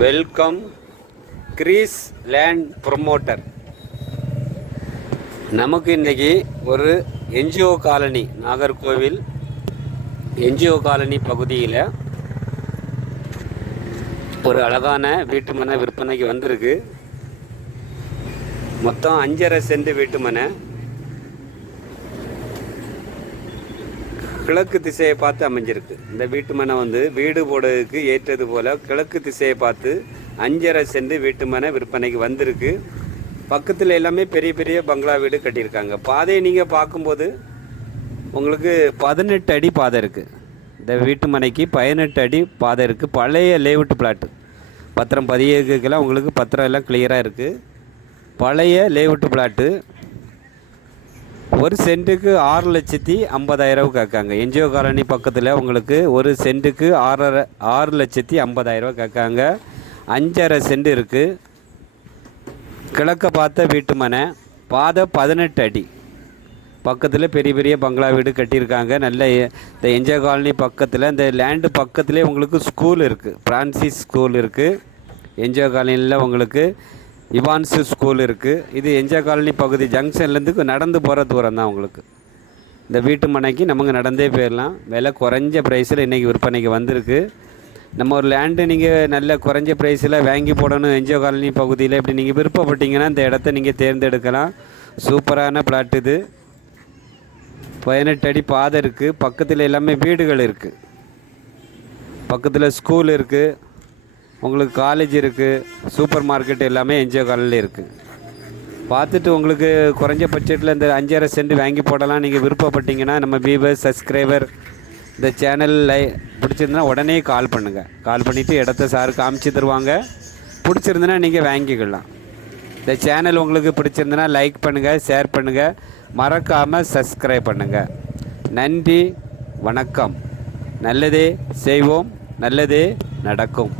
Welcome Greece land promoter. நமக்கு இன்றைக்கி ஒரு NGO colony, Nagercoil NGO colony பகுதியில் ஒரு அழகான வீட்டு மனை விற்பனைக்கு வந்திருக்கு. மொத்தம் 5.5 சென்ட் வீட்டு மனை. கிழக்கு திசையை பார்த்து அமைஞ்சிருக்கு. இந்த வீட்டு மனை வீடு போடுறதுக்கு ஏற்றது போல் கிழக்கு திசையை பார்த்து 5.5 சென்ட் வீட்டு மனை விற்பனைக்கு வந்திருக்கு. பக்கத்தில் எல்லாமே பெரிய பெரிய பங்களா வீடு கட்டியிருக்காங்க. பாதையை நீங்கள் பார்க்கும்போது உங்களுக்கு 18 அடி பாதை இருக்குது. இந்த வீட்டு மனைக்கு 18 அடி பாதை இருக்குது. பழைய லேஅவுட் பிளாட்டு, பத்திரம் பதியக்கெல்லாம் உங்களுக்கு பத்திரம் எல்லாம் கிளியராக இருக்குது. பழைய லேஅவுட் பிளாட்டு. ஒரு சென்ட்டுக்கு 6,50,000 கேட்காங்க. என்ஜிஓ காலனி பக்கத்தில் உங்களுக்கு ஒரு சென்ட்டுக்கு 6,50,000 கேட்காங்க. 5.5 சென்ட் இருக்குது. கிழக்க பார்த்த வீட்டு மனை. பாதை 18 அடி. பக்கத்தில் பெரிய பெரிய பங்களா வீடு கட்டியிருக்காங்க. நல்ல இந்த என்ஜிஓ காலனி பக்கத்தில் இந்த லேண்டு பக்கத்துலேயே உங்களுக்கு ஸ்கூல் இருக்குது. பிரான்சிஸ் ஸ்கூல் இருக்குது. என்ஜிஓ காலனியில் உங்களுக்கு இவான்ஸு ஸ்கூல் இருக்குது. இது என்ஜிஓ காலனி பகுதி ஜங்ஷன்லேருந்து நடந்து போகிற தூரம் தான். உங்களுக்கு இந்த வீட்டு மனைக்கு நமக்கு நடந்தே போயிடலாம். விலை குறைஞ்ச ப்ரைஸில் இன்றைக்கி விற்பனைக்கு வந்திருக்கு. நம்ம ஒரு லேண்டு நீங்கள் நல்ல குறைஞ்ச ப்ரைஸில் வாங்கி போடணும் என்ஜிஓ காலனி பகுதியில் இப்படி நீங்கள் விருப்பப்பட்டீங்கன்னா இந்த இடத்த நீங்கள் தேர்ந்தெடுக்கலாம். சூப்பரான பிளாட் இது. 18 அடி பாதை இருக்குது. பக்கத்தில் எல்லாமே வீடுகள் இருக்குது. பக்கத்தில் ஸ்கூல் இருக்குது. உங்களுக்கு காலேஜ் இருக்குது. சூப்பர் மார்க்கெட் எல்லாமே என்ஜிஓ காலனியில் இருக்குது. பார்த்துட்டு உங்களுக்கு குறைஞ்ச பட்ஜெட்டில் இந்த 5.5 சென்ட் வாங்கி போடலாம். நீங்கள் விருப்பப்பட்டீங்கன்னா நம்ம வியூவர்ஸ் சப்ஸ்கிரைபர் இந்த சேனலில் பிடிச்சிருந்தனா உடனே கால் பண்ணுங்கள். கால் பண்ணிவிட்டு இடத்த சார் காமிச்சு தருவாங்க. பிடிச்சிருந்துன்னா நீங்கள் வாங்கிக்கலாம். இந்த சேனல் உங்களுக்கு பிடிச்சிருந்துன்னா லைக் பண்ணுங்கள், ஷேர் பண்ணுங்கள், மறக்காமல் சப்ஸ்கிரைப் பண்ணுங்கள். நன்றி, வணக்கம். நல்லதே செய்வோம், நல்லதே நடக்கும்.